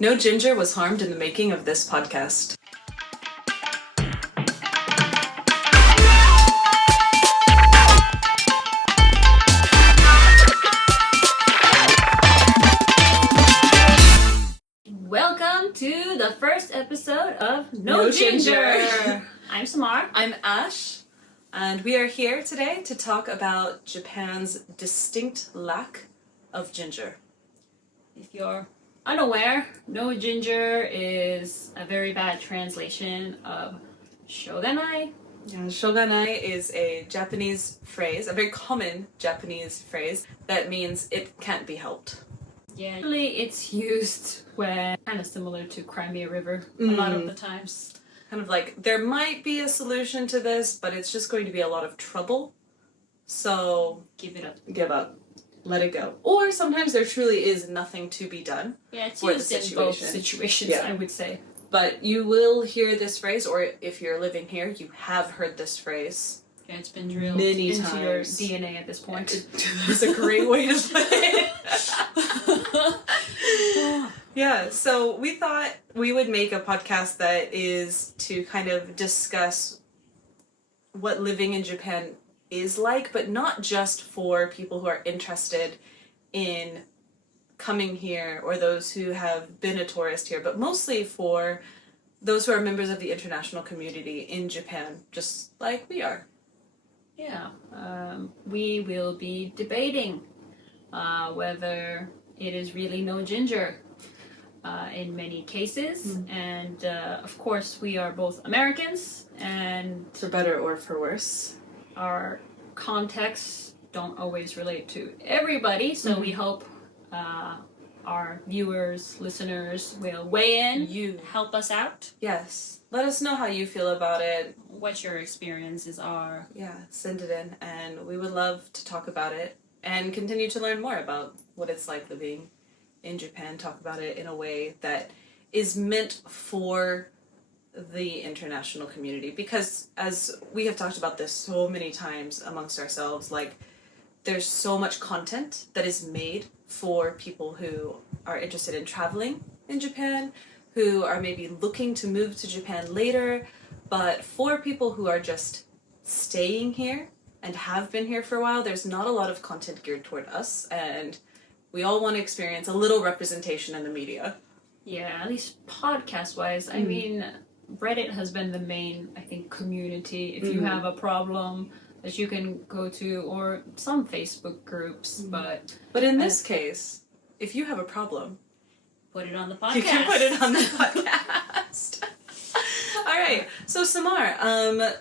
No ginger was harmed in the making of this podcast. Welcome to the first episode of No Ginger. I'm Samar. I'm Ash, and we are here today to talk about Japan's distinct lack of ginger. If you're unaware, no ginger is a very bad translation of shoganai. Yeah, shoganai is a Japanese phrase, a very common Japanese phrase that means it can't be helped. Yeah, usually it's used when kind of similar to Crimea River a lot of the times. Kind of like, there might be a solution to this, but it's just going to be a lot of trouble. So, Give it up. give up. Let it go. Or sometimes there truly is nothing to be done. Yeah, it's For the used in both situation. situations, Yeah. I would say. But you will hear this phrase, or if you're living here, you have heard this phrase. Yeah, it's been drilled Many into times. your DNA at this point. That's a great way to put it. Yeah, so we thought we would make a podcast that is to kind of discuss what living in Japan is like, but not just for people who are interested in coming here or those who have been a tourist here, but mostly for those who are members of the international community in Japan, just like we are. Yeah, we will be debating whether it is really no ginger in many cases. And of course, we are both Americans, and For better or for worse. our contexts don't always relate to everybody. So we hope our viewers, listeners will weigh in, You. help us out, Yes. Let us know how you feel about it. what your experiences are. Yeah, send it in, and we would love to talk about it and continue to learn more about what it's like living in Japan, talk about it in a way that is meant for the international community. Because as we have talked about this so many times amongst ourselves, like, there's so much content that is made for people who are interested in traveling in Japan, who are maybe looking to move to Japan later, but for people who are just staying here and have been here for a while, there's not a lot of content geared toward us, and we all want to experience a little representation in the media. Yeah, at least podcast-wise. I mean, Reddit has been the main, I think, community. If you have a problem that you can go to, or some Facebook groups, but But in this case, if you have a problem, put it on the podcast. you can put it on the podcast. All right. So Samar,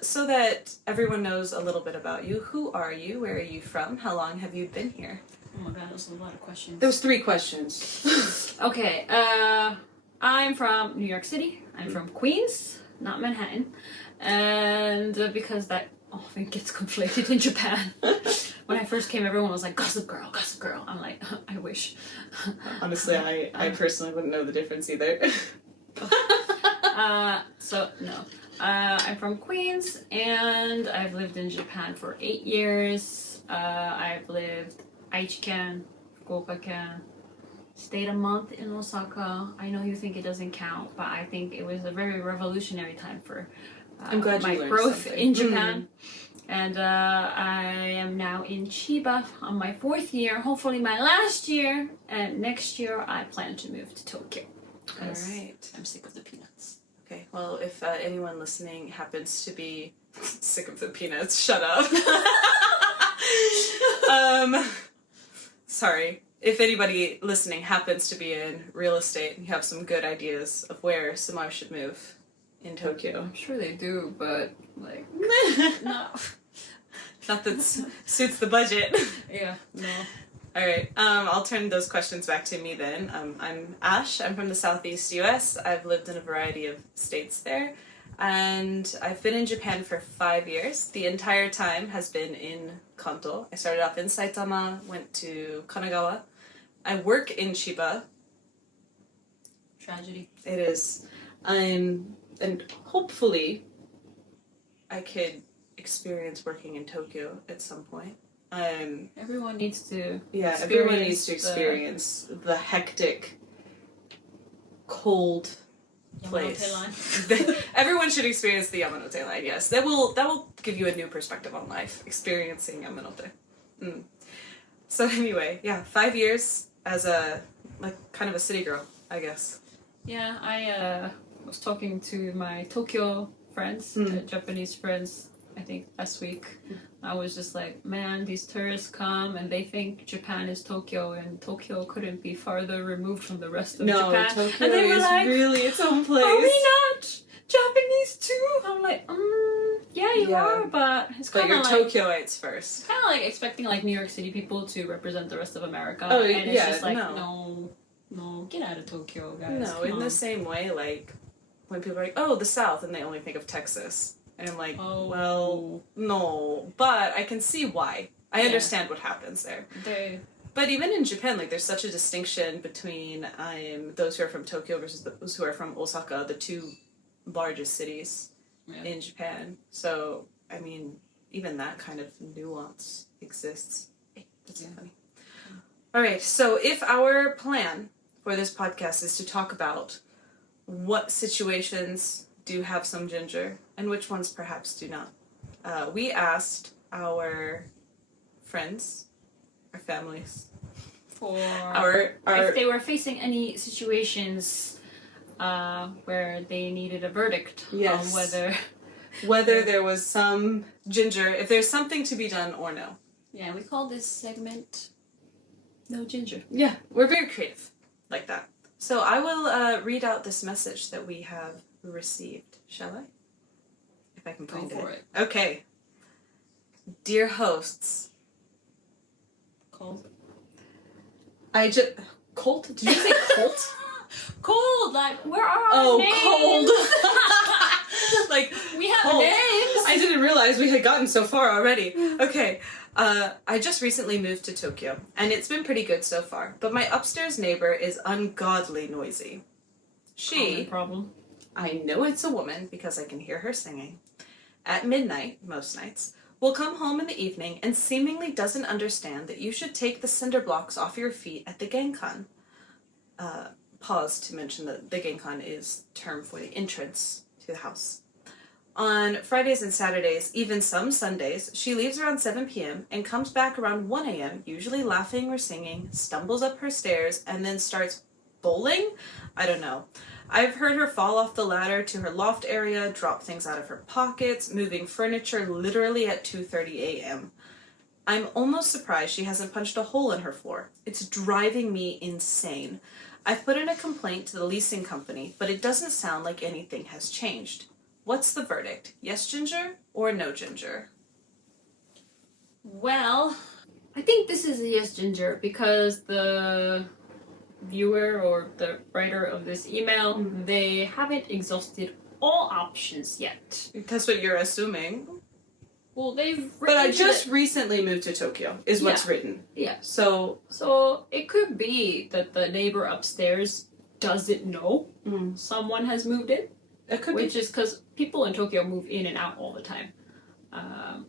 so that everyone knows a little bit about you, who are you? Where are you from? How long have you been here? Oh my god, those are a lot of questions. There was 3 questions. Okay, I'm from New York City. I'm from Queens, not Manhattan. And because that often gets conflated in Japan. When I first came, everyone was like, Gossip Girl, Gossip Girl. I'm like, I wish. Honestly, I personally wouldn't know the difference either. I'm from Queens, and I've lived in Japan for 8 years. I've lived Aichi-ken, Fukuoka-ken, stayed a month in Osaka. I know you think it doesn't count, but I think it was a very revolutionary time for I'm glad you my learned growth something. in Japan. And I am now in Chiba on my 4th year, hopefully my last year. And next year I plan to move to Tokyo. All right. I'm sick of the peanuts. Okay, well, if anyone listening happens to be sick of the peanuts, shut up. Sorry. If anybody listening happens to be in real estate and you have some good ideas of where Samar should move in Tokyo. I'm sure they do, but like, no. Not that suits the budget. Yeah, no. All right, I'll turn those questions back to me then. I'm Ash. I'm from the Southeast US. I've lived in a variety of states there, and I've been in Japan for 5 years. The entire time has been in Kanto. I started off in Saitama, went to Kanagawa. I work in Chiba. Tragedy. It is. And hopefully I could experience working in Tokyo at some point. Everyone needs to. Yeah, everyone needs to experience the hectic cold place. Yamanote line. Everyone should experience the Yamanote line. Yes, that will give you a new perspective on life. Experiencing Yamanote. So anyway, yeah, 5 years as a kind of a city girl, I guess. Yeah, I was talking to my Tokyo friends, Japanese friends, I think last week. I was just like, man, these tourists come and they think Japan is Tokyo, and Tokyo couldn't be farther removed from the rest of Japan. Tokyo and they were is like, really its own place. are we not Japanese too? I'm like, yeah, you are, but it's But kind you're of like Tokyoites first. kind of like expecting like New York City people to represent the rest of America. Oh, and it's yeah, just like, no. no, get out of Tokyo, guys. No, Come in on. the same way, like when people are like, "Oh, the South," and they only think of Texas, and I'm like, Oh. well, no, but I can see why. I Yeah. understand what happens there. They But even in Japan, like there's such a distinction between those who are from Tokyo versus those who are from Osaka, the two largest cities in Japan. So I mean, even that kind of nuance exists. That's so funny. All right, so if our plan for this podcast is to talk about what situations do have some ginger and which ones perhaps do not, we asked our friends, our families, for our if they were facing any situations where they needed a verdict Yes. on whether there was some ginger, if there's something to be done or no. Yeah, we call this segment No Ginger. Yeah, we're very creative like that. So I will read out this message that we have received. Shall I? If I can find for it. Okay. Dear hosts, Cold. I just Colt? Did you say Colt? Cold, like where are our names? cold. Like We have cold. names. I didn't realize we had gotten so far already. Okay. I just recently moved to Tokyo, and it's been pretty good so far, but my upstairs neighbor is ungodly noisy. Common problem. I know it's a woman because I can hear her singing, at midnight, most nights, will come home in the evening and seemingly doesn't understand that you should take the cinder blocks off your feet at the genkan. Pause to mention that the genkan is term for the entrance to the house. On Fridays and Saturdays, even some Sundays, she leaves around 7 p.m. and comes back around 1 a.m., usually laughing or singing, stumbles up her stairs, and then starts bowling? I don't know. I've heard her fall off the ladder to her loft area, drop things out of her pockets, moving furniture literally at 2:30 a.m. I'm almost surprised she hasn't punched a hole in her floor. It's driving me insane. I've put in a complaint to the leasing company, but it doesn't sound like anything has changed. What's the verdict? Yes, ginger or no ginger? Well, I think this is a yes, Ginger, because the viewer or the writer of this email, they haven't exhausted all options yet. That's what you're assuming. Well, they've But I written to just recently moved to Tokyo, is what's written. Yeah. So it could be that the neighbor upstairs doesn't know someone has moved in, it could which is because people in Tokyo move in and out all the time.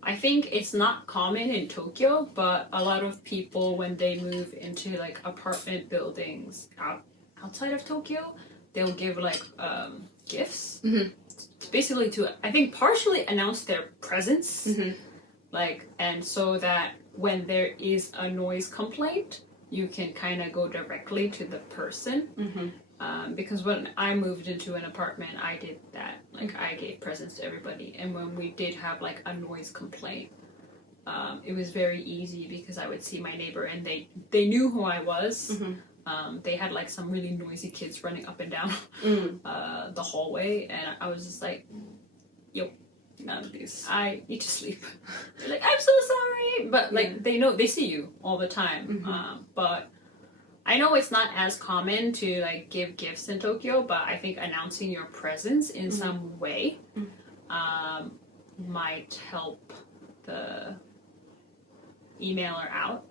I think it's not common in Tokyo, but a lot of people, when they move into like apartment buildings outside of Tokyo, they'll give like gifts. It's basically to, I think, partially announce their presence, like, and so that when there is a noise complaint, you can kind of go directly to the person. Because when I moved into an apartment, I did that. Like, I gave presents to everybody. And when we did have, like, a noise complaint, it was very easy because I would see my neighbor and they knew who I was. They had, like, some really noisy kids running up and down the hallway. And I was just like, yo, none of these. I need to sleep. They're like, I'm so sorry. But, like, they know, they see you all the time. But I know it's not as common to like give gifts in Tokyo, but I think announcing your presence in some way might help the emailer out.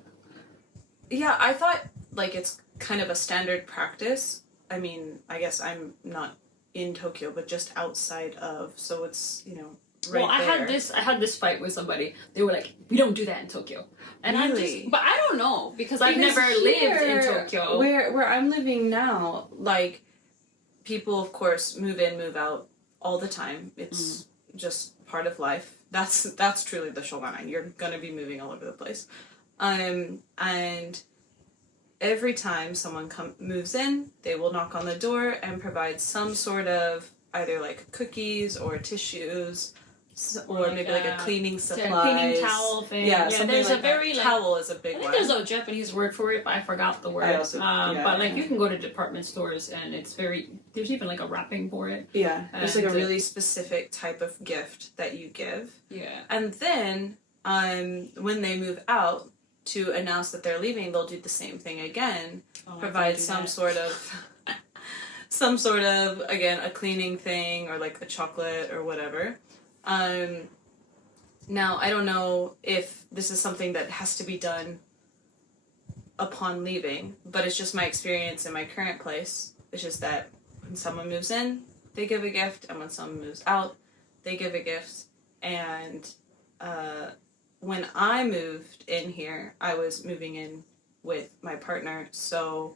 yeah, I thought like it's kind of a standard practice. I mean, I guess I'm not in Tokyo, but just outside of, so it's, you know, right well, I there. had this fight with somebody. They were like, "We don't do that in Tokyo," and Really? but I don't know because I've Because never lived in here, Tokyo. Where I'm living now, like people, of course, move in, move out all the time. It's just part of life. That's truly the shoganan. You're gonna be moving all over the place. And every time someone moves in, they will knock on the door and provide some sort of either like cookies or tissues, or like maybe like a cleaning supplies. Cleaning towel thing. Yeah, Yeah, something there's like a very that. like, Towel is a big I one. think there's a Japanese word for it, but I forgot the word. I also- yeah. But like you can go to department stores and it's very, there's even like a wrapping for it. Yeah, it's like a And, really specific type of gift that you give. Yeah. And then when they move out to announce that they're leaving, they'll do the same thing again. Provide some sort of again a cleaning thing or like a chocolate or whatever. Now I don't know if this is something that has to be done upon leaving, but it's just my experience in my current place. It's just that when someone moves in, they give a gift, and when someone moves out, they give a gift. And when I moved in here, I was moving in with my partner, so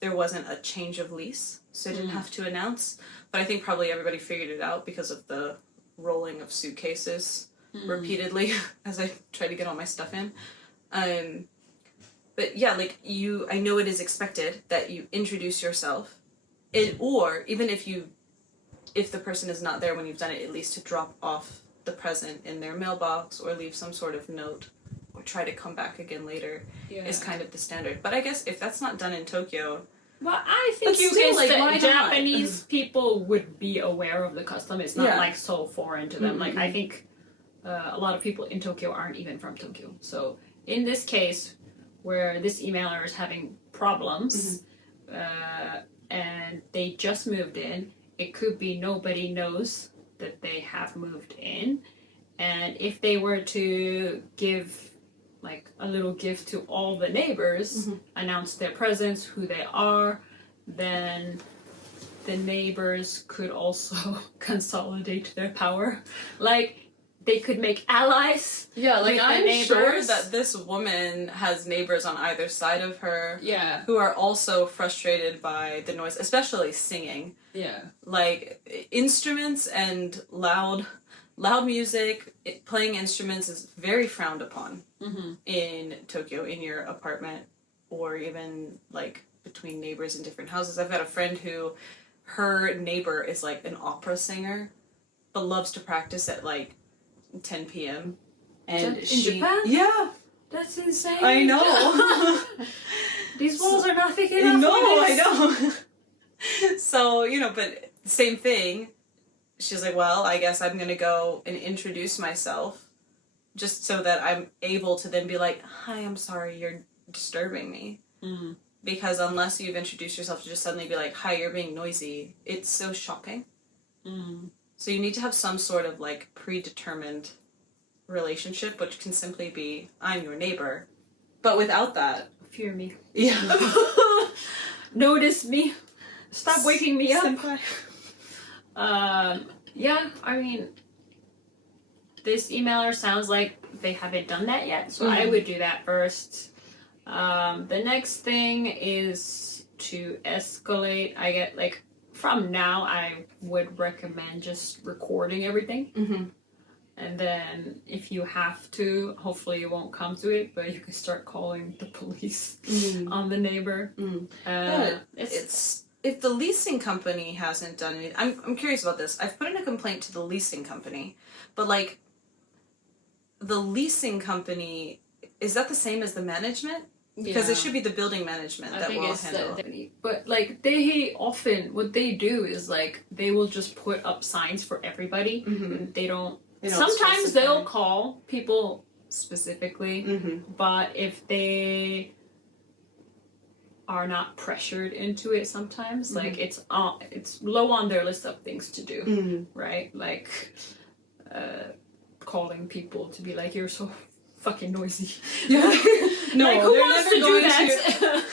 there wasn't a change of lease, so I didn't have to announce. But I think probably everybody figured it out because of the rolling of suitcases repeatedly as I tried to get all my stuff in. But yeah, like I know it is expected that you introduce yourself, or even if the person is not there when you've done it, at least to drop off the present in their mailbox or leave some sort of note or try to come back again later is kind of the standard. But I guess if that's not done in Tokyo, well, I think But still, like, why not? Japanese people would be aware of the custom. It's not Yeah. like so foreign to them. Like I think a lot of people in Tokyo aren't even from Tokyo. So in this case, where this emailer is having problems and they just moved in, it could be nobody knows that they have moved in, and if they were to give like a little gift to all the neighbors, announce their presence, who they are, then the neighbors could also consolidate their power. Like they could make allies. yeah, like with the I'm sure neighbors. that this woman has neighbors on either side of her Yeah, who are also frustrated by the noise, especially singing. yeah. Like instruments and loud music, playing instruments is very frowned upon in Tokyo, in your apartment, or even like between neighbors in different houses. I've got a friend who, her neighbor is like an opera singer, but loves to practice at like 10 p.m. And In she, Japan? yeah, That's insane. I know. These walls are not thick enough. No, for I this. know. So, but same thing. She's like, well, I guess I'm going to go and introduce myself just so that I'm able to then be like, hi, I'm sorry, you're disturbing me. Because unless you've introduced yourself to just suddenly be like, hi, you're being noisy, it's so shocking. So you need to have some sort of like predetermined relationship, which can simply be, I'm your neighbor. But without that, Fear me. yeah. Notice me. Stop waking me up. Senpai. Yeah, I mean, this emailer sounds like they haven't done that yet, so I would do that first. The next thing is to escalate. I get like, from now, I would recommend just recording everything. And then if you have to, hopefully you won't come to it, but you can start calling the police on the neighbor. But it's if the leasing company hasn't done anything. I'm curious about this. I've put in a complaint to the leasing company, but like the leasing company, is that the same as the management? Because it should be the building management that will handle. But like they often, what they do is like they will just put up signs for everybody. They don't. Sometimes they'll call people specifically, but if they are not pressured into it, sometimes like it's low on their list of things to do, right? Like calling people to be like, you're so fucking noisy. Yeah. No, like, who they're wants never to do going that?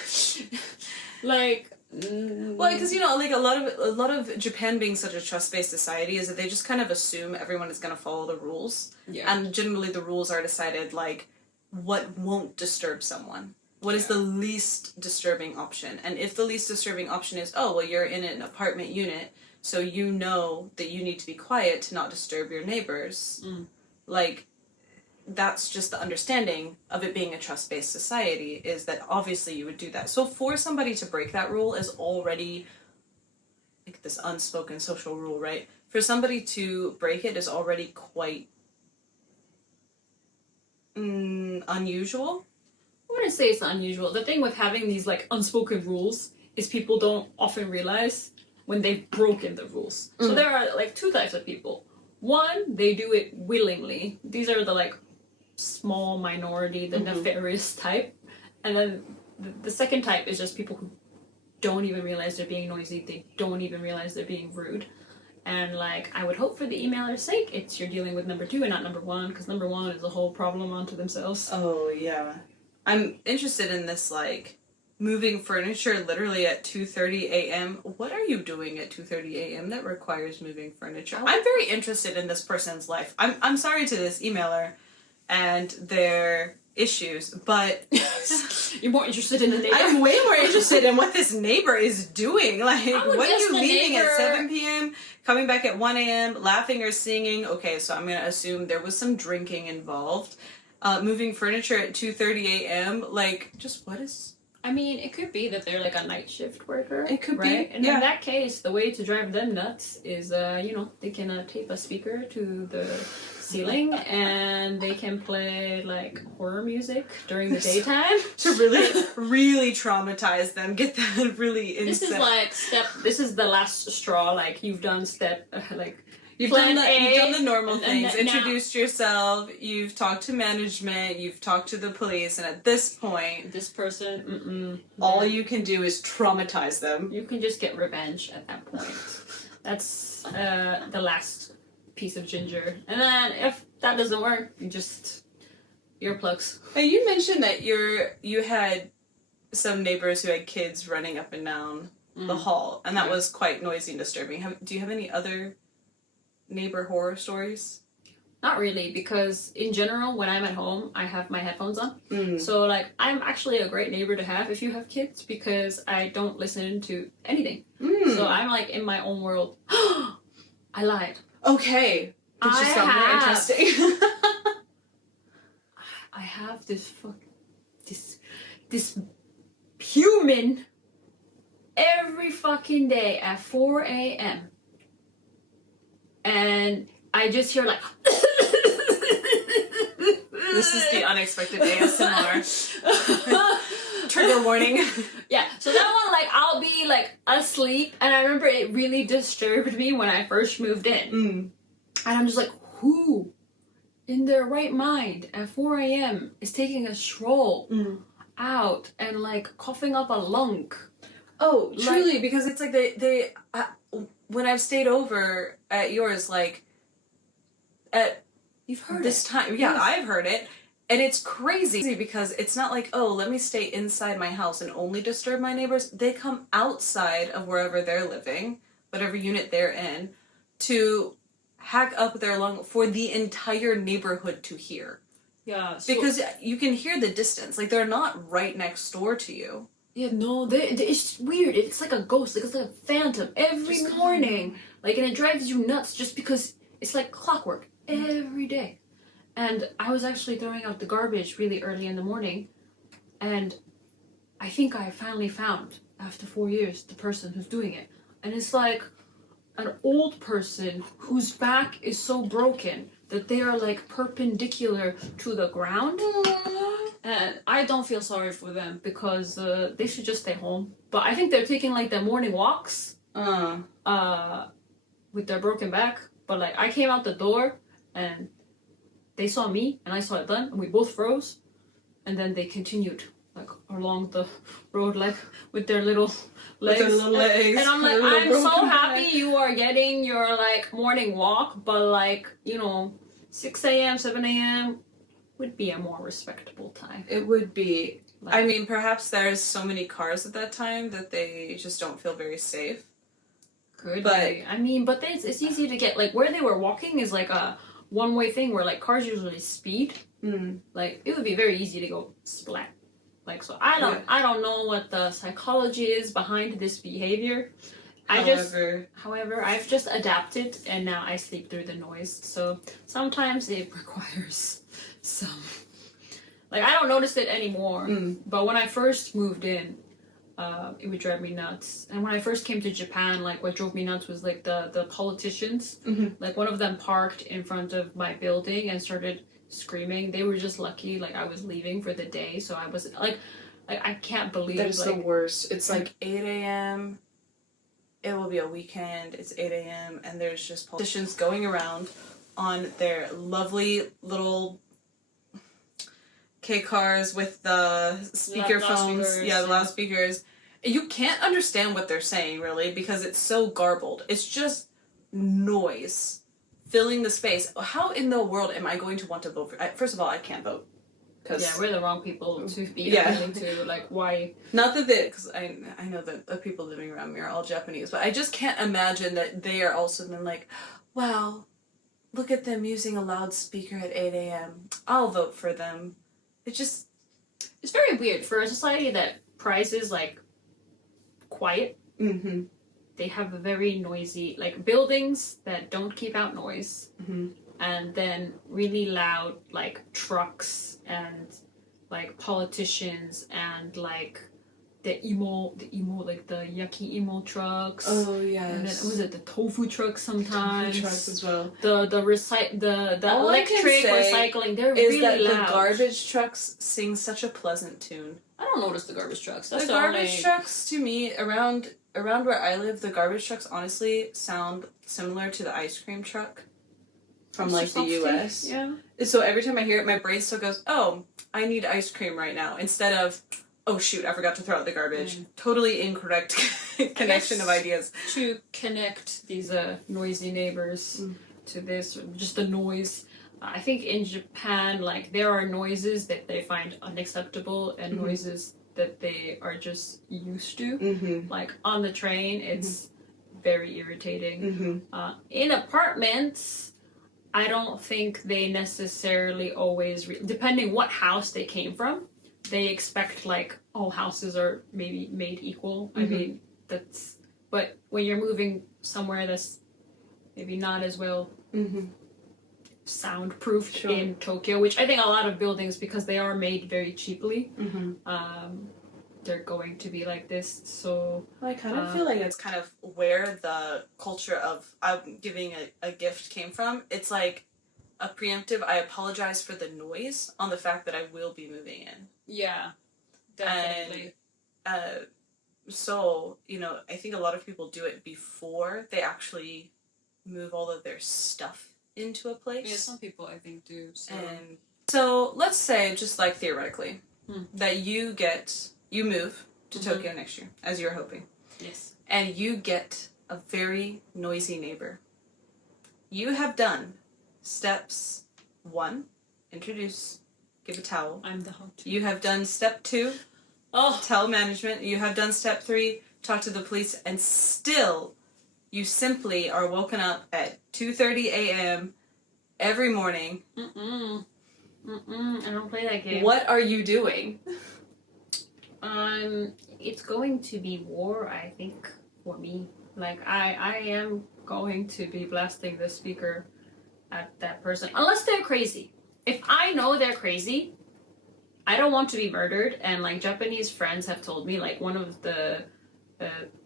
Like. Well, because like a lot of Japan being such a trust-based society is that they just kind of assume everyone is going to follow the rules, and generally the rules are decided like what won't disturb someone. What is the least disturbing option? And if the least disturbing option is, oh, well, you're in an apartment unit, so you know that you need to be quiet to not disturb your neighbors, like, that's just the understanding of it being a trust-based society, is that obviously you would do that. So for somebody to break that rule is already, like, this unspoken social rule, right? For somebody to break it is already quite unusual. I wouldn't say it's unusual. The thing with having these like unspoken rules is people don't often realize when they've broken the rules. So there are like two types of people. One, they do it willingly. These are the like small minority, the nefarious type. And then the second type is just people who don't even realize they're being noisy. They don't even realize they're being rude. And like, I would hope for the emailer's sake, you're dealing with number 2 and not number 1, because number 1 is a whole problem unto themselves. Oh, yeah. I'm interested in this, like, moving furniture literally at 2:30 a.m. What are you doing at 2:30 a.m. that requires moving furniture? I'm very interested in this person's life. I'm sorry to this emailer and their issues, but you're more interested in the neighbor. I'm way more interested in what this neighbor is doing. Like, what are you leaving neighbor... at 7 p.m., coming back at 1 a.m., laughing or singing? Okay, so I'm going to assume there was some drinking involved. Moving furniture at 2:30 a.m., like, just what is... I mean, it could be that they're like a night shift worker. It could right? be, And in that case, the way to drive them nuts is, they can tape a speaker to the ceiling and they can play, like, horror music during the daytime. To really, really traumatize them, get that really This is like this is the last straw, like, you've done step, like... You've done the normal things. And Introduced yourself. You've talked to management. You've talked to the police. And at this point, this person, all you can do is traumatize them. You can just get revenge at that point. That's the last piece of ginger. And then if that doesn't work, you just earplugs. Now, you mentioned that you had some neighbors who had kids running up and down the hall, and that was quite noisy and disturbing. Do you have any other neighbor horror stories? Not really, because in general, when I'm at home, I have my headphones on. So, like, I'm actually a great neighbor to have if you have kids, because I don't listen to anything. So I'm, like, in my own world. I lied. Okay. Which is something more interesting. I have this human every fucking day at 4 a.m. And I just hear like... This is the unexpected ASMR. Trigger warning. Yeah, so that one, like, I'll be, like, asleep, and I remember it really disturbed me when I first moved in. And I'm just like, who in their right mind at 4 a.m. is taking a stroll out and, like, coughing up a lung? Oh, truly, like, because it's like they when I've stayed over at yours, like, at you've heard this time, yeah, yes. I've heard it, and it's crazy because it's not like, oh, let me stay inside my house and only disturb my neighbors. They come outside of wherever they're living, whatever unit they're in, to hack up their lung for the entire neighborhood to hear. Yeah, so, because you can hear the distance. Like, they're not right next door to you. Yeah, no, it's weird. It's like a ghost. Like, it's like a phantom every morning. Like, and it drives you nuts just because it's like clockwork every day. And I was actually throwing out the garbage really early in the morning, and I think I finally found, after 4 years, the person who's doing it. And it's like an old person whose back is so broken that they are, like, perpendicular to the ground. And I don't feel sorry for them because they should just stay home. But I think they're taking, like, their morning walks with their broken back. But, like, I came out the door and they saw me and I saw it done and we both froze. And then they continued, like, along the road, like, with their little legs. And I'm like, I'm so happy you are getting your, like, morning walk. But, like, 6 a.m., 7 a.m., would be a more respectable time. It would be. Like, I mean, perhaps there's so many cars at that time that they just don't feel very safe. Could be. I mean, but it's easy to get, like, where they were walking is like a one-way thing where, like, cars usually speed. Like, it would be very easy to go splat. Like, so I don't know what the psychology is behind this behavior. However, I've just adapted, and now I sleep through the noise. So sometimes it requires some. Like, I don't notice it anymore. But when I first moved in, it would drive me nuts. And when I first came to Japan, like, what drove me nuts was like the politicians. Like, one of them parked in front of my building and started screaming. They were just lucky, like, I was leaving for the day, so I was like I can't believe that is like, the worst. It's like 8 a.m. It will be a weekend. It's 8 a.m. and there's just politicians going around on their lovely little K cars with the speaker phones. Yeah, the loudspeakers. You can't understand what they're saying, really, because it's so garbled. It's just noise filling the space. How in the world am I going to want to vote for? First of all, I can't vote. Yeah, we're the wrong people to be appealing to. Like, why? Not that because I know that the people living around me are all Japanese, but I just can't imagine that they are also then like, wow, look at them using a loudspeaker at 8 a.m. I'll vote for them. It's very weird for a society that prizes like quiet. They have a very noisy, like, buildings that don't keep out noise, and then really loud, like, trucks and like politicians and like the imo, like the yaki imo trucks. Oh yes. And then was it the tofu trucks sometimes? Tofu trucks as well. The electric recycling. They're really loud. The garbage trucks sing such a pleasant tune. I don't notice the garbage trucks. The garbage trucks, to me, around where I live, the garbage trucks honestly sound similar to the ice cream truck from like the US. Yeah. So every time I hear it, my brain still goes, "Oh, I need ice cream right now," instead of, "Oh shoot, I forgot to throw out the garbage." Totally incorrect connection of ideas. To connect these noisy neighbors to this, just the noise. I think in Japan, like, there are noises that they find unacceptable and noises that they are just used to. Like, on the train, it's very irritating. In apartments, I don't think they necessarily always, depending what house they came from, they expect, like, all houses are maybe made equal. I mean, but when you're moving somewhere that's maybe not as well soundproofed in Tokyo, which I think a lot of buildings, because they are made very cheaply, they're going to be like this. So I kind of feel like it's kind of where the culture of giving a gift came from. It's like a preemptive, I apologize for the noise on the fact that I will be moving in. Yeah, definitely. And so, I think a lot of people do it before they actually move all of their stuff into a place. Yeah, some people I think do. So. And so let's say, just like theoretically, that you move to Tokyo next year, as you're hoping. Yes. And you get a very noisy neighbor. You have done steps 1, introduce, give a towel. I'm the host. You have done step 2, tell management. You have done step 3, talk to the police, and still you simply are woken up at 2:30 a.m. every morning. I don't play that game. What are you doing? It's going to be war, I think, for me. Like, I am going to be blasting the speaker at that person. Unless they're crazy. If I know they're crazy, I don't want to be murdered. And, like, Japanese friends have told me, like, one of the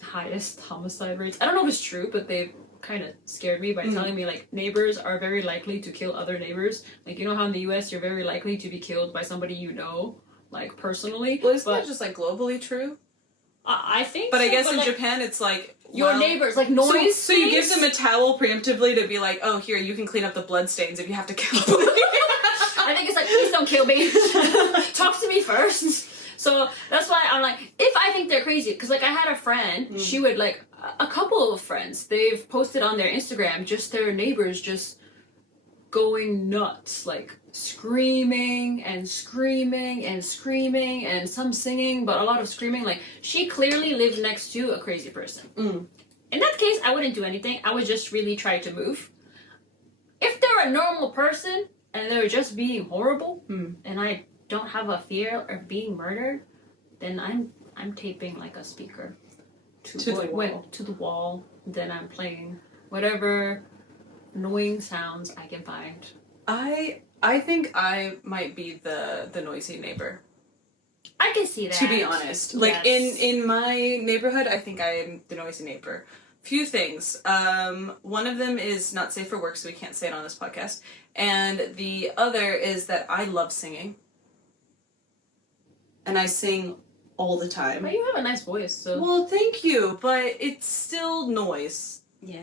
highest homicide rates, I don't know if it's true, but they've kind of scared me by telling me, like, neighbors are very likely to kill other neighbors. Like, you know how in the US you're very likely to be killed by somebody you know, like, personally. Well, isn't that just, like, globally true? I think But so, I guess in like, Japan it's like... your neighbors, like, noise. So you give them a towel preemptively to be like, "Oh, here, you can clean up the bloodstains if you have to kill me." I think it's like, please don't kill me. Talk to me first. So that's why I'm like, if I think they're crazy, because, like, I had a friend, she would, like, a couple of friends, they've posted on their Instagram just their neighbors just going nuts, like, screaming and screaming and screaming, and some singing, but a lot of screaming. Like, she clearly lived next to a crazy person. In that case, I wouldn't do anything. I would just really try to move. If they're a normal person and they're just being horrible, and I don't have a fear of being murdered, then I'm taping like a speaker To the wall. to the wall. Then I'm playing whatever annoying sounds I can find. I think I might be the noisy neighbor. I can see that. To be honest, like Yes. in my neighborhood, I think I am the noisy neighbor. Few things. One of them is not safe for work, so we can't say it on this podcast. And the other is that I love singing, and I sing all the time. But you have a nice voice, so Well, thank you, but it's still noise. yeah.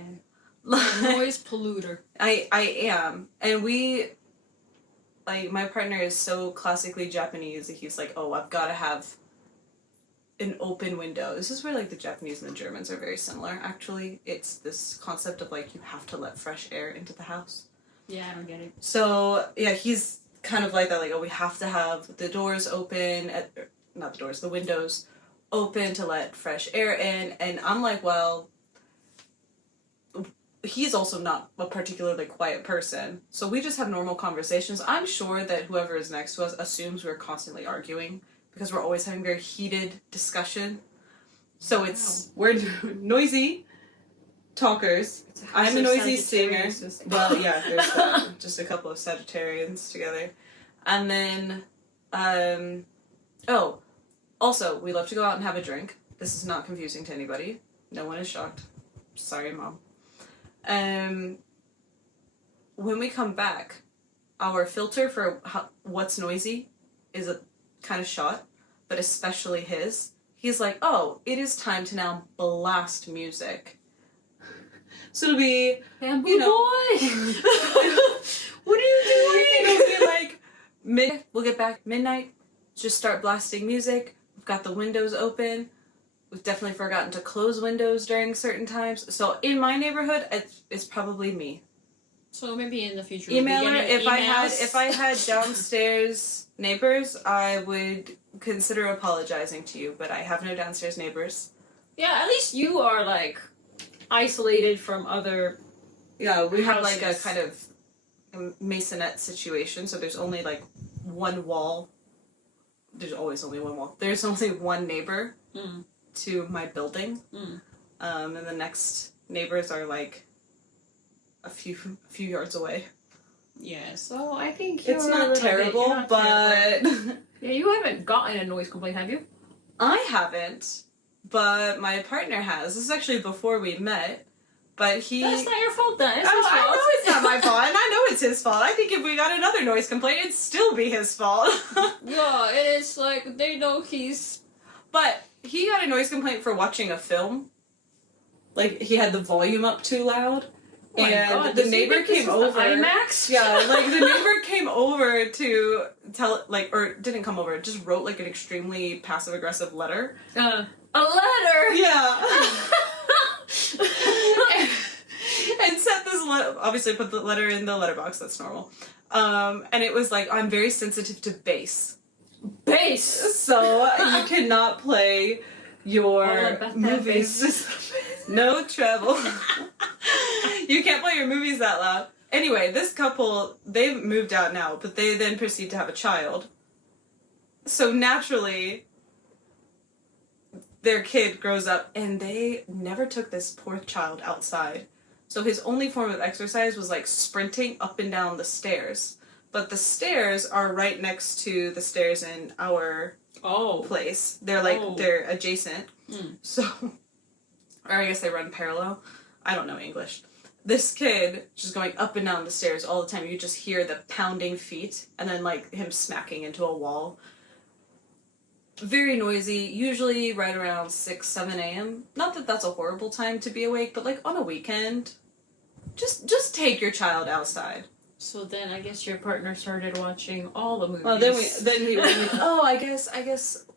I Noise polluter. am, and we. Like, my partner is so classically Japanese that he's like, oh, I've got to have an open window. This is where, like, the Japanese and the Germans are very similar, actually. It's this concept of, like, you have to let fresh air into the house. Yeah, I don't get it. So, yeah, he's kind of like that, like, oh, we have to have the doors open, not the doors, the windows open to let fresh air in, and I'm like, well, he's also not a particularly quiet person, so we just have normal conversations. I'm sure that whoever is next to us assumes we're constantly arguing because we're always having very heated discussion. So we're noisy talkers. I'm a noisy singer. Well, yeah, there's that. Just a couple of Sagittarians together. And then, also, we love to go out and have a drink. This is not confusing to anybody. No one is shocked. Sorry, Mom. When we come back, our filter for what's noisy is a kind of shot, but especially his. He's like, oh, it is time to now blast music. So it'll be, Bamboo you know, boy! What are you doing? it'll be like, we'll get back midnight, just start blasting music. We've got the windows open. We've definitely forgotten to close windows during certain times. So in my neighborhood, it's probably me. So maybe in the future, Emailer. If I had downstairs neighbors, I would consider apologizing to you. But I have no downstairs neighbors. Yeah, at least you are like isolated from other. Yeah, we have like a houses. kind of masonette situation. So there's only like one wall. There's always only one wall. There's only one neighbor. To my building, and the next neighbors are like a few yards away. Yeah, so I think It's not terrible, but yeah, you haven't gotten a noise complaint, have you? I haven't. But my partner has. This is actually before we met. But he. That's not your fault then. It's his I fault. know it's not my fault, and I know it's his fault. I think if we got another noise complaint, it'd still be his fault. Yeah, it's like they know he's. But he got a noise complaint for watching a film. Like, he had the volume up too loud. Oh and God, the does he neighbor make this came with over. the IMAX? Yeah, like the neighbor came over to tell, like, or didn't come over, just wrote like an extremely passive aggressive letter. A letter. Yeah. And sent this letter. Obviously, put the letter in the letterbox. That's normal. And it was like, I'm very sensitive to bass. Bass. So you cannot play your movies. No trouble. You can't play your movies that loud. Anyway, this couple, they've moved out now, but they then proceed to have a child. So naturally, their kid grows up, and they never took this poor child outside. So his only form of exercise was like sprinting up and down the stairs. But the stairs are right next to the stairs in our place. They're like, they're adjacent. So, or I guess they run parallel. I don't know English. This kid just going up and down the stairs all the time. You just hear the pounding feet and then like him smacking into a wall. Very noisy, usually right around 6, 7 a.m. Not that that's a horrible time to be awake, but like on a weekend, just take your child outside. So then I guess your partner started watching all the movies. Well, then he was like, oh, I guess,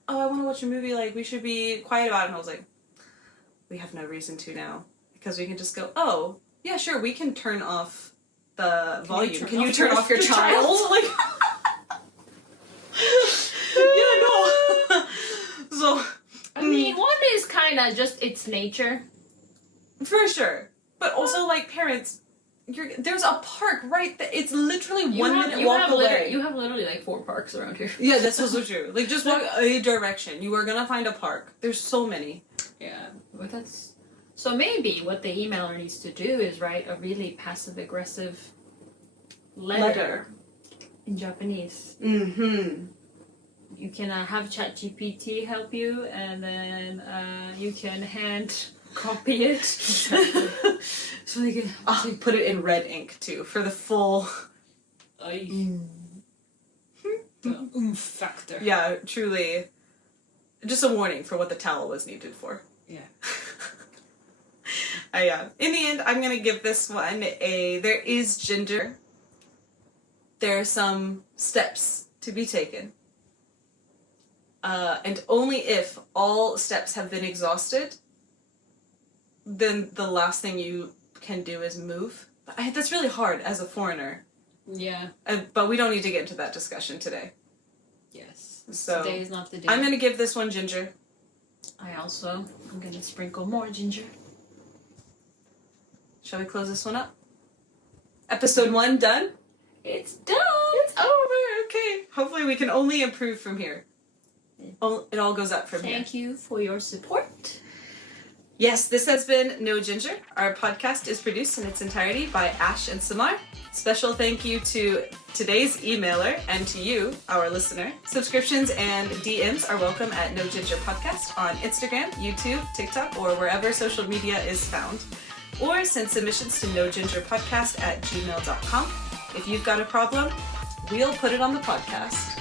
oh, I want to watch a movie, like, we should be quiet about it. And I was like, we have no reason to now. Because we can just go, oh, yeah, sure, we can turn off the volume. Can you turn off your child? Like, yeah, no. So, I mean, one is kind of just its nature. for sure. But also, like, parents, there's a park right there. It's literally 1 minute walk away. You have literally like 4 parks around here. Yeah, that's also true. Like, just walk a direction. You are gonna find a park. There's so many. Yeah, but that's... So maybe what the emailer needs to do is write a really passive-aggressive letter in Japanese. Mm-hmm. You can have ChatGPT help you, and then you can hand copy it. So they can... Put it in red ink, too, for the full... The factor. Yeah, truly. Just a warning for what the towel was needed for. Yeah. Yeah. In the end, I'm gonna give this one a... There is ginger. There are some steps to be taken. And only if all steps have been exhausted, then the last thing you can do is move. That's really hard as a foreigner. Yeah. But we don't need to get into that discussion today. Yes. So Today is not the day. I'm gonna give this one ginger. I'm gonna sprinkle more ginger. Shall we close this one up? Episode 1 done? It's done! It's over, okay. Hopefully we can only improve from here. It all goes up from here. Thank you for your support. Yes, this has been No Ginger. Our podcast is produced in its entirety by Ash and Samar. Special thank you to today's emailer and to you, our listener. Subscriptions and DMs are welcome at No Ginger Podcast on Instagram, YouTube, TikTok, or wherever social media is found. Or send submissions to nogingerpodcast@gmail.com. If you've got a problem, we'll put it on the podcast.